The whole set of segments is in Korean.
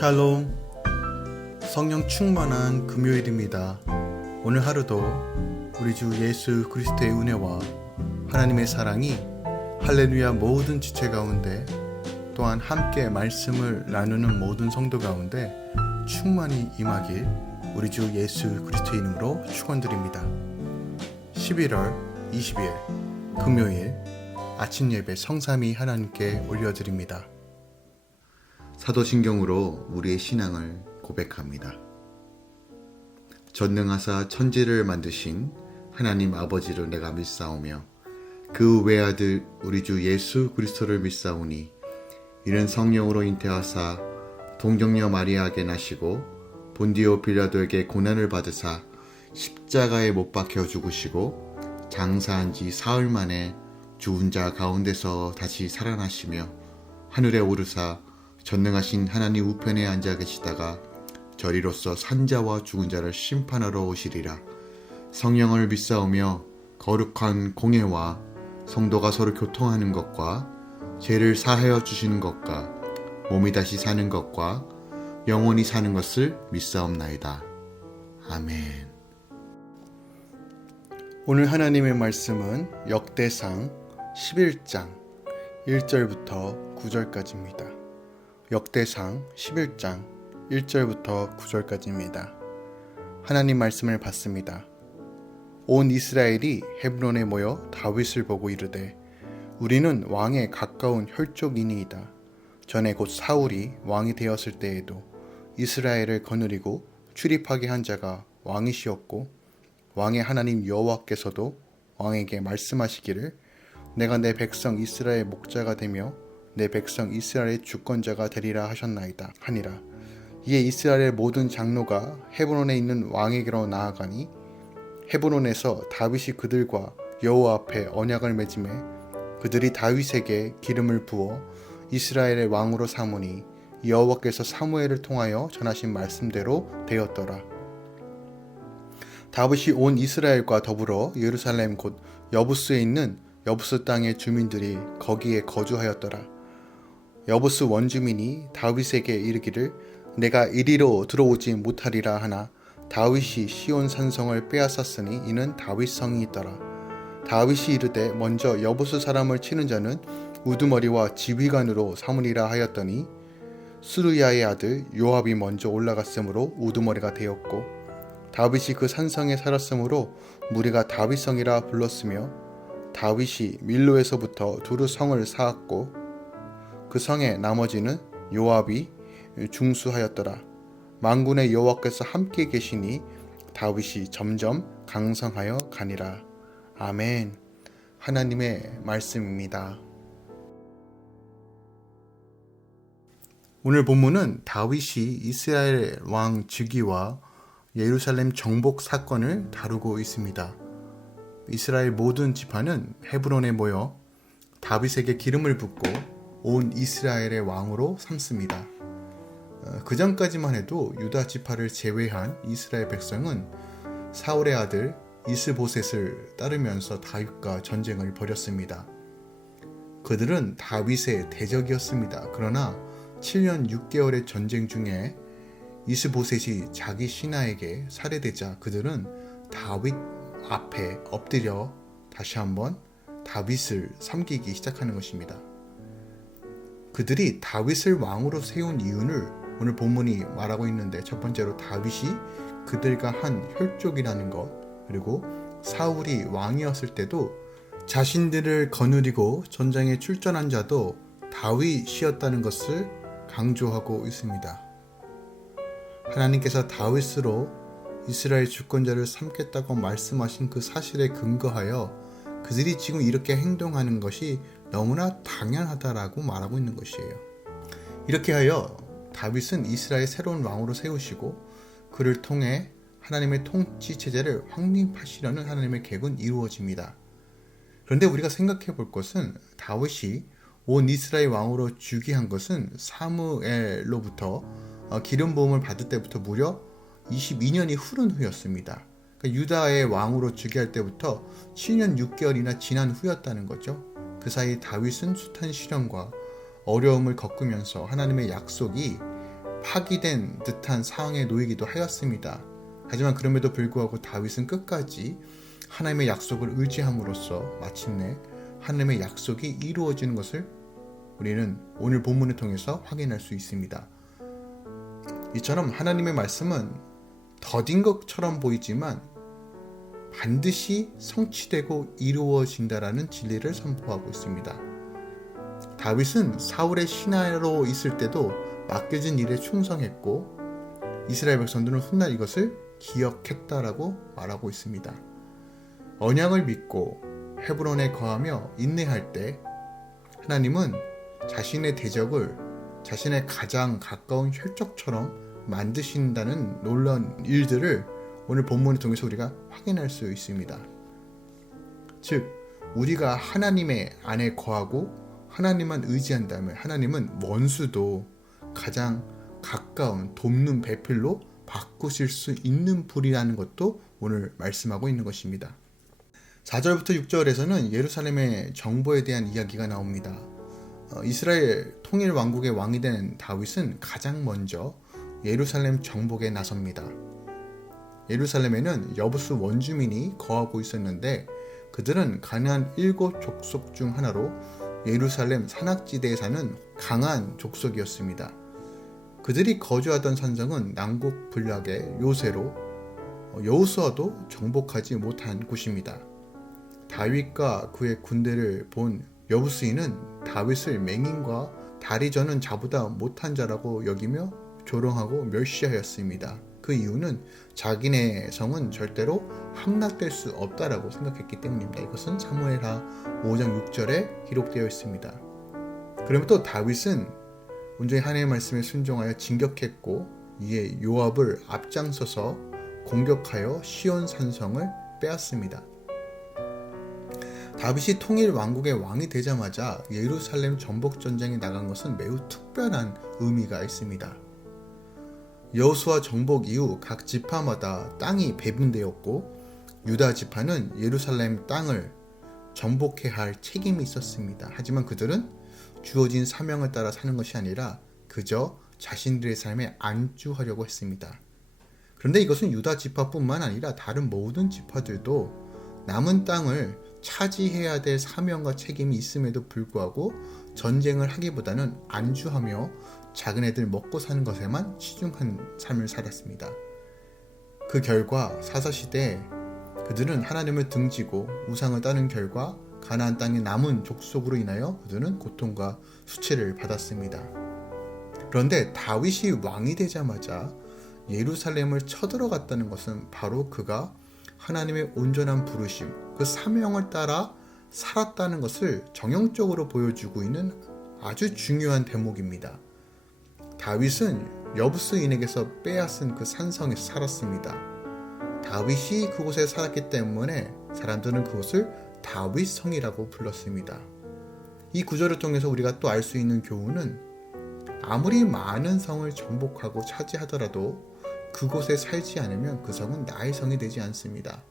샬롬, 성령 충만한 금요일입니다. 오늘 하루도 우리 주 예수 그리스도의 은혜와 하나님의 사랑이 할렐루야 모든 지체 가운데, 또한 함께 말씀을 나누는 모든 성도 가운데 충만히 임하길 우리 주 예수 그리스도의 이름으로 축원드립니다. 11월 20일 금요일 아침 예배 성삼위 하나님께 올려드립니다. 사도신경으로 우리의 신앙을 고백합니다. 전능하사 천지를 만드신 하나님 아버지를 내가 믿사오며 그 외아들 우리 주 예수 그리스도를 믿사오니 이는 성령으로 잉태하사 동정녀 마리아에게 나시고 본디오 빌라도에게 고난을 받으사 십자가에 못 박혀 죽으시고 장사한 지 사흘 만에 죽은 자 가운데서 다시 살아나시며 하늘에 오르사 전능하신 하나님 우편에 앉아 계시다가 저리로서 산자와 죽은 자를 심판하러 오시리라. 성령을 믿사오며 거룩한 공예와 성도가 서로 교통하는 것과 죄를 사하여 주시는 것과 몸이 다시 사는 것과 영원히 사는 것을 믿사옵나이다. 아멘. 오늘 하나님의 말씀은 역대상 11장 1절부터 9절까지입니다. 역대상 11장 1절부터 9절까지입니다. 하나님 말씀을 받습니다. 온 이스라엘이 헤브론에 모여 다윗을 보고 이르되 우리는 왕에 가까운 혈족이니이다. 전에 곧 사울이 왕이 되었을 때에도 이스라엘을 거느리고 출입하게 한 자가 왕이시었고 왕의 하나님 여호와께서도 왕에게 말씀하시기를 내가 내 백성 이스라엘 목자가 되며 내 백성 이스라엘의 주권자가 되리라 하셨나이다 하니라. 이에 이스라엘의 모든 장로가 헤브론에 있는 왕에게로 나아가니 헤브론에서 다윗이 그들과 여호와 앞에 언약을 맺음에 그들이 다윗에게 기름을 부어 이스라엘의 왕으로 삼으니 여호와께서 사무엘을 통하여 전하신 말씀대로 되었더라. 다윗이 온 이스라엘과 더불어 예루살렘 곧 여부스에 있는 여부스 땅의 주민들이 거기에 거주하였더라. 여부스 원주민이 다윗에게 이르기를 내가 이리로 들어오지 못하리라 하나 다윗이 시온 산성을 빼앗았으니 이는 다윗 성이 있더라. 다윗이 이르되 먼저 여부스 사람을 치는 자는 우두머리와 지휘관으로 삼으리라 하였더니 수르야의 아들 요압이 먼저 올라갔으므로 우두머리가 되었고 다윗이 그 산성에 살았으므로 무리가 다윗성이라 불렀으며 다윗이 밀로에서부터 두루 성을 쌓았고 그 성의 나머지는 요압이 중수하였더라. 만군의 여호와께서 함께 계시니 다윗이 점점 강성하여 가니라. 아멘. 하나님의 말씀입니다. 오늘 본문은 다윗이 이스라엘 왕 즉위와 예루살렘 정복 사건을 다루고 있습니다. 이스라엘 모든 지파는 헤브론에 모여 다윗에게 기름을 붓고 온 이스라엘의 왕으로 삼습니다. 그 전까지만 해도 유다 지파를 제외한 이스라엘 백성은 사울의 아들 이스보셋을 따르면서 다윗과 전쟁을 벌였습니다. 그들은 다윗의 대적이었습니다. 그러나 7년 6개월의 전쟁 중에 이스보셋이 자기 신하에게 살해되자 그들은 다윗 앞에 엎드려 다시 한번 다윗을 섬기기 시작하는 것입니다. 그들이 다윗을 왕으로 세운 이유를 오늘 본문이 말하고 있는데, 첫 번째로 다윗이 그들과 한 혈족이라는 것, 그리고 사울이 왕이었을 때도 자신들을 거느리고 전장에 출전한 자도 다윗이었다는 것을 강조하고 있습니다. 하나님께서 다윗으로 이스라엘 주권자를 삼겠다고 말씀하신 그 사실에 근거하여 그들이 지금 이렇게 행동하는 것이 너무나 당연하다라고 말하고 있는 것이에요. 이렇게 하여 다윗은 이스라엘 새로운 왕으로 세우시고 그를 통해 하나님의 통치 체제를 확립하시려는 하나님의 계획은 이루어집니다. 그런데 우리가 생각해 볼 것은 다윗이 온 이스라엘 왕으로 즉위한 것은 사무엘로부터 기름 부음을 받을 때부터 무려 22년이 흐른 후였습니다. 그러니까 유다의 왕으로 즉위할 때부터 7년 6개월이나 지난 후였다는 거죠. 그 사이 다윗은 숱한 시련과 어려움을 겪으면서 하나님의 약속이 파기된 듯한 상황에 놓이기도 하였습니다. 하지만 그럼에도 불구하고 다윗은 끝까지 하나님의 약속을 의지함으로써 마침내 하나님의 약속이 이루어지는 것을 우리는 오늘 본문을 통해서 확인할 수 있습니다. 이처럼 하나님의 말씀은 더딘 것처럼 보이지만 반드시 성취되고 이루어진다라는 진리를 선포하고 있습니다. 다윗은 사울의 신하로 있을 때도 맡겨진 일에 충성했고 이스라엘 백성들은 훗날 이것을 기억했다라고 말하고 있습니다. 언약을 믿고 헤브론에 거하며 인내할 때 하나님은 자신의 대적을 자신의 가장 가까운 혈족처럼 만드신다는 놀라운 일들을 오늘 본문을 통해서 우리가 확인할 수 있습니다. 즉 우리가 하나님의 안에 거하고 하나님만 의지한다면 하나님은 원수도 가장 가까운 돕는 배필로 바꾸실 수 있는 분이라는 것도 오늘 말씀하고 있는 것입니다. 4절부터 6절에서는 예루살렘의 정보에 대한 이야기가 나옵니다. 이스라엘 통일 왕국의 왕이 된 다윗은 가장 먼저 예루살렘 정복에 나섭니다. 예루살렘에는 여부스 원주민이 거하고 있었는데 그들은 가나안 7족속 중 하나로 예루살렘 산악지대에 사는 강한 족속이었습니다. 그들이 거주하던 산성은 남국 블락의 요새로 여호수아도 정복하지 못한 곳입니다. 다윗과 그의 군대를 본 여부스인은 다윗을 맹인과 다리 저는 자보다 못한 자라고 여기며 조롱하고 멸시하였습니다. 그 이유는 자기네 성은 절대로 함락될 수 없다라고 생각했기 때문입니다. 이것은 사무엘하 5장 6절에 기록되어 있습니다. 그러면 또 다윗은 온전히 하나님의 말씀에 순종하여 진격했고 이에 요압을 앞장서서 공격하여 시온 산성을 빼앗습니다. 다윗이 통일 왕국의 왕이 되자마자 예루살렘 전복 전쟁에 나간 것은 매우 특별한 의미가 있습니다. 여호수아 정복 이후 각 지파마다 땅이 배분되었고 유다 지파는 예루살렘 땅을 정복해야 할 책임이 있었습니다. 하지만 그들은 주어진 사명을 따라 사는 것이 아니라 그저 자신들의 삶에 안주하려고 했습니다. 그런데 이것은 유다 지파뿐만 아니라 다른 모든 지파들도 남은 땅을 차지해야 될 사명과 책임이 있음에도 불구하고 전쟁을 하기보다는 안주하며 작은 애들 먹고 사는 것에만 치중한 삶을 살았습니다. 그 결과 사사시대에 그들은 하나님을 등지고 우상을 따른 결과 가나안 땅의 남은 족속으로 인하여 그들은 고통과 수치를 받았습니다. 그런데 다윗이 왕이 되자마자 예루살렘을 쳐들어갔다는 것은 바로 그가 하나님의 온전한 부르심, 그 사명을 따라 살았다는 것을 정형적으로 보여주고 있는 아주 중요한 대목입니다. 다윗은 여부스인에게서 빼앗은 그 산성에서 살았습니다. 다윗이 그곳에 살았기 때문에 사람들은 그곳을 다윗성이라고 불렀습니다. 이 구절을 통해서 우리가 또 알 수 있는 교훈은 아무리 많은 성을 정복하고 차지하더라도 그곳에 살지 않으면 그 성은 나의 성이 되지 않습니다.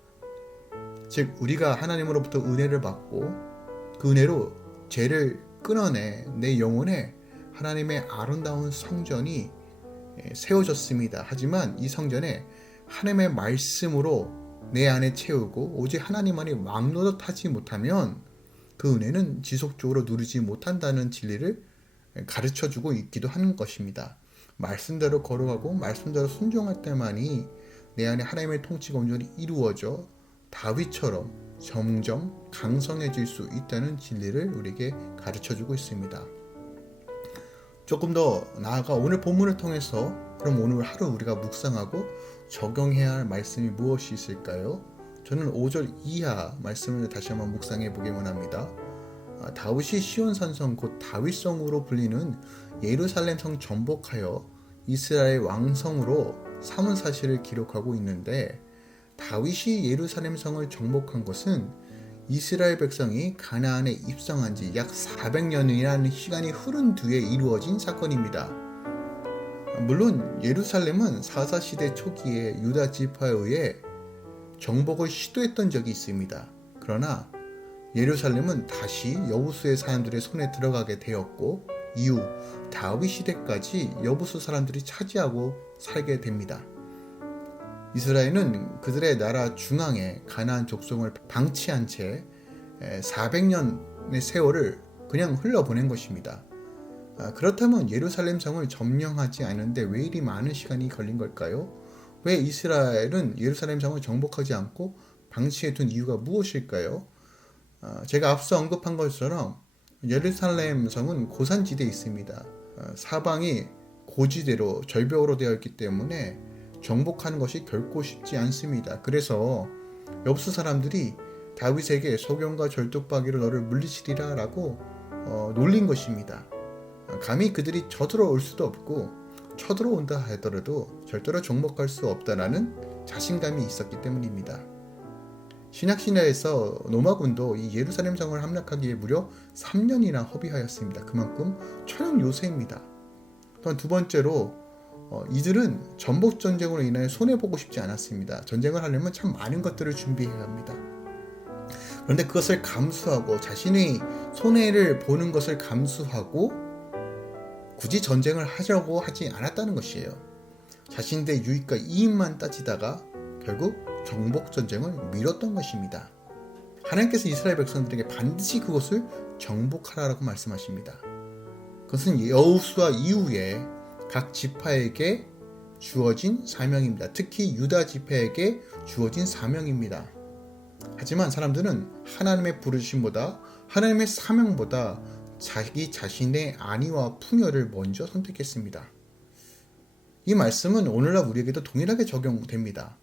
즉 우리가 하나님으로부터 은혜를 받고 그 은혜로 죄를 끊어내 내 영혼에 하나님의 아름다운 성전이 세워졌습니다. 하지만 이 성전에 하나님의 말씀으로 내 안에 채우고 오직 하나님만이 왕노릇하지 못하면 그 은혜는 지속적으로 누리지 못한다는 진리를 가르쳐주고 있기도 하는 것입니다. 말씀대로 걸어가고 말씀대로 순종할 때만이 내 안에 하나님의 통치가 온전히 이루어져 다윗처럼 점점 강성해질 수 있다는 진리를 우리에게 가르쳐주고 있습니다. 조금 더 나아가 오늘 본문을 통해서 그럼 오늘 하루 우리가 묵상하고 적용해야 할 말씀이 무엇이 있을까요? 저는 5절 이하 말씀을 다시 한번 묵상해 보기 원합니다. 다윗이 시온산성 곧 다윗성으로 불리는 예루살렘 성 정복하여 이스라엘 왕성으로 삼은 사실을 기록하고 있는데 다윗이 예루살렘 성을 정복한 것은 이스라엘 백성이 가나안에 입성한 지 약 400년이라는 시간이 흐른 뒤에 이루어진 사건입니다. 물론 예루살렘은 사사시대 초기에 유다 지파에 의해 정복을 시도했던 적이 있습니다. 그러나 예루살렘은 다시 여호수의 사람들의 손에 들어가게 되었고 이후 다윗 시대까지 여부수 사람들이 차지하고 살게 됩니다. 이스라엘은 그들의 나라 중앙에 가나안 족속을 방치한 채 400년의 세월을 그냥 흘러보낸 것입니다. 그렇다면 예루살렘 성을 점령하지 않는데 왜 이리 많은 시간이 걸린 걸까요? 왜 이스라엘은 예루살렘 성을 정복하지 않고 방치해둔 이유가 무엇일까요? 제가 앞서 언급한 것처럼 예루살렘 성은 고산지대에 있습니다. 사방이 고지대로 절벽으로 되어 있기 때문에 정복하는 것이 결코 쉽지 않습니다. 그래서 여부수 사람들이 다윗에게 소경과 절뚝박이로 너를 물리치리라 라고 놀린 것입니다. 감히 그들이 쳐들어올 수도 없고 쳐들어온다 하더라도 절대로 정복할 수 없다라는 자신감이 있었기 때문입니다. 신약시대에서 로마군도 이 예루살렘 성을 함락하기에 무려 3년이나 허비하였습니다. 그만큼 초연 요새입니다. 또한 두 번째로 이들은 전복 전쟁으로 인하여 손해보고 싶지 않았습니다. 전쟁을 하려면 참 많은 것들을 준비해야 합니다. 그런데 그것을 감수하고 자신의 손해를 보는 것을 감수하고 굳이 전쟁을 하려고 하지 않았다는 것이에요. 자신들의 유익과 이익만 따지다가 결국 정복 전쟁을 미뤘던 것입니다. 하나님께서 이스라엘 백성들에게 반드시 그것을 정복하라고 말씀하십니다. 그것은 여호수아 이후에 각 지파에게 주어진 사명입니다. 특히 유다 지파에게 주어진 사명입니다. 하지만 사람들은 하나님의 부르심보다 하나님의 사명보다 자기 자신의 안위와 풍요를 먼저 선택했습니다. 이 말씀은 오늘날 우리에게도 동일하게 적용됩니다.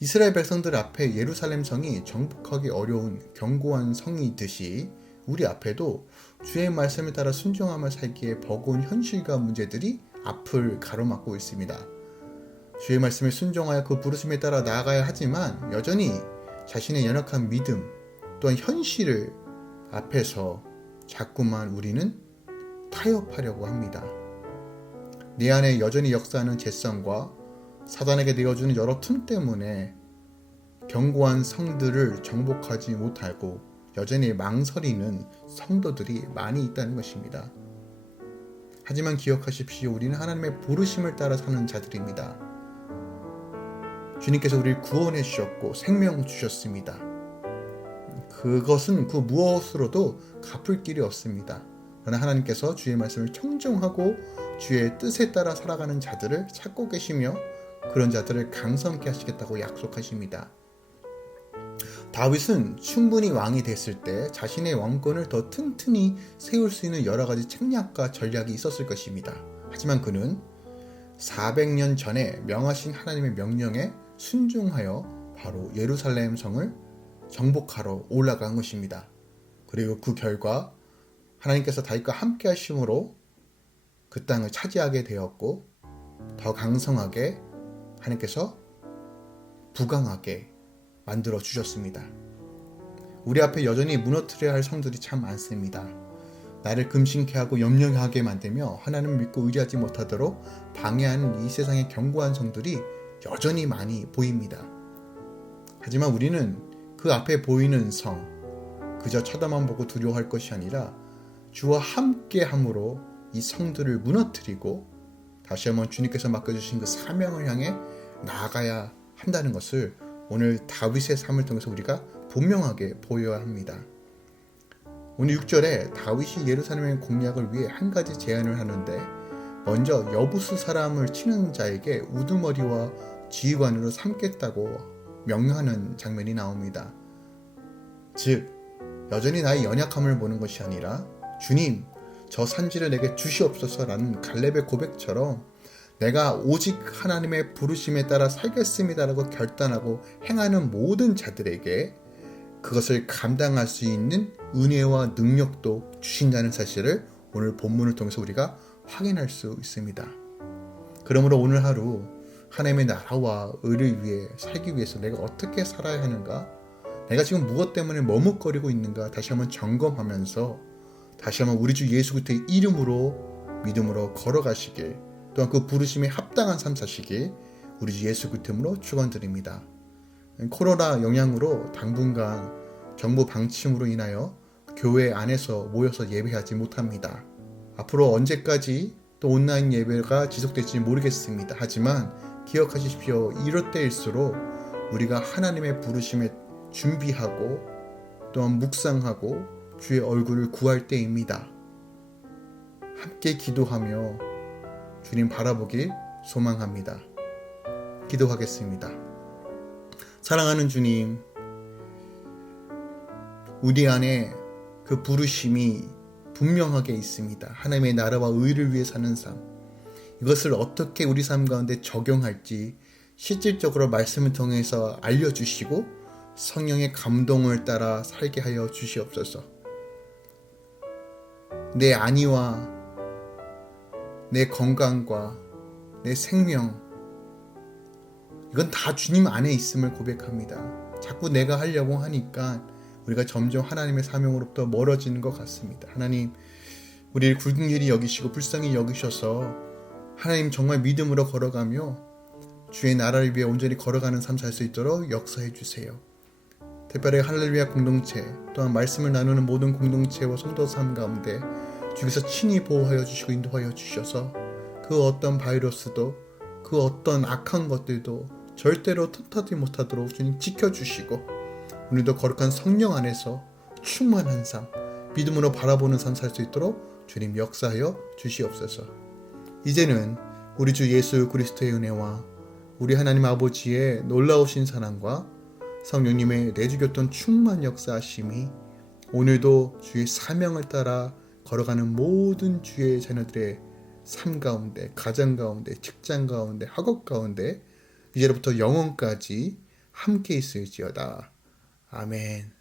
이스라엘 백성들 앞에 예루살렘 성이 정복하기 어려운 견고한 성이듯이 우리 앞에도 주의 말씀에 따라 순종하며 살기에 버거운 현실과 문제들이 앞을 가로막고 있습니다. 주의 말씀에 순종하여 그 부르심에 따라 나아가야 하지만 여전히 자신의 연약한 믿음 또한 현실을 앞에서 자꾸만 우리는 타협하려고 합니다. 내 안에 여전히 역사하는 죄성과 사단에게 내어주는 여러 틈 때문에 견고한 성들을 정복하지 못하고 여전히 망설이는 성도들이 많이 있다는 것입니다. 하지만 기억하십시오. 우리는 하나님의 부르심을 따라 사는 자들입니다. 주님께서 우리를 구원해 주셨고 생명 주셨습니다. 그것은 그 무엇으로도 갚을 길이 없습니다. 그러나 하나님께서 주의 말씀을 청정하고 주의 뜻에 따라 살아가는 자들을 찾고 계시며 그런 자들을 강성케 하시겠다고 약속하십니다. 다윗은 충분히 왕이 됐을 때 자신의 왕권을 더 튼튼히 세울 수 있는 여러 가지 책략과 전략이 있었을 것입니다. 하지만 그는 400년 전에 명하신 하나님의 명령에 순종하여 바로 예루살렘 성을 정복하러 올라간 것입니다. 그리고 그 결과 하나님께서 다윗과 함께 하심으로 그 땅을 차지하게 되었고 더 강성하게 하나님께서 부강하게 만들어 주셨습니다. 우리 앞에 여전히 무너뜨려야 할 성들이 참 많습니다. 나를 금신케 하고 염려하게 만들며 하나님을 믿고 의지하지 못하도록 방해하는 이 세상의 견고한 성들이 여전히 많이 보입니다. 하지만 우리는 그 앞에 보이는 성, 그저 쳐다만 보고 두려워할 것이 아니라 주와 함께 함으로 이 성들을 무너뜨리고 다시 한번 주님께서 맡겨주신 그 사명을 향해 나아가야 한다는 것을 오늘 다윗의 삶을 통해서 우리가 분명하게 보여야 합니다. 오늘 6절에 다윗이 예루살렘의 공략을 위해 한 가지 제안을 하는데 먼저 여부수 사람을 치는 자에게 우두머리와 지휘관으로 삼겠다고 명령하는 장면이 나옵니다. 즉 여전히 나의 연약함을 보는 것이 아니라 주님 저 산지를 내게 주시옵소서라는 갈렙의 고백처럼 내가 오직 하나님의 부르심에 따라 살겠습니다라고 결단하고 행하는 모든 자들에게 그것을 감당할 수 있는 은혜와 능력도 주신다는 사실을 오늘 본문을 통해서 우리가 확인할 수 있습니다. 그러므로 오늘 하루 하나님의 나라와 의를 위해 살기 위해서 내가 어떻게 살아야 하는가, 내가 지금 무엇 때문에 머뭇거리고 있는가 다시 한번 점검하면서 다시 한번 우리 주 예수 그리스도의 이름으로 믿음으로 걸어가시길, 또한 그 부르심에 합당한 삶 사시길 우리 주 예수 그리스도로 축원드립니다. 코로나 영향으로 당분간 정부 방침으로 인하여 교회 안에서 모여서 예배하지 못합니다. 앞으로 언제까지 또 온라인 예배가 지속될지 모르겠습니다. 하지만 기억하십시오. 이럴 때일수록 우리가 하나님의 부르심에 준비하고 또한 묵상하고 주의 얼굴을 구할 때입니다. 함께 기도하며 주님 바라보길 소망합니다. 기도하겠습니다. 사랑하는 주님, 우리 안에 그 부르심이 분명하게 있습니다. 하나님의 나라와 의를 위해 사는 삶. 이것을 어떻게 우리 삶 가운데 적용할지 실질적으로 말씀을 통해서 알려주시고 성령의 감동을 따라 살게 하여 주시옵소서. 내 안위와 내 건강과 내 생명, 이건 다 주님 안에 있음을 고백합니다. 자꾸 내가 하려고 하니까 우리가 점점 하나님의 사명으로부터 멀어지는 것 같습니다. 하나님, 우리를 굵은일이 여기시고 불쌍히 여기셔서 하나님 정말 믿음으로 걸어가며 주의 나라를 위해 온전히 걸어가는 삶 살 수 있도록 역사해 주세요. 특별히 할렐루야 공동체, 또한 말씀을 나누는 모든 공동체와 성도 삶 가운데 주께서 친히 보호하여 주시고 인도하여 주셔서 그 어떤 바이러스도 그 어떤 악한 것들도 절대로 틈타지 못하도록 주님 지켜주시고 오늘도 거룩한 성령 안에서 충만한 삶, 믿음으로 바라보는 삶 살 수 있도록 주님 역사하여 주시옵소서. 이제는 우리 주 예수 그리스도의 은혜와 우리 하나님 아버지의 놀라우신 사랑과 성령님의 내주교통 충만 역사하심이 오늘도 주의 사명을 따라 걸어가는 모든 주의 자녀들의 삶 가운데, 가정 가운데, 직장 가운데, 학업 가운데 이제로부터 영원까지 함께 있을지어다. 아멘.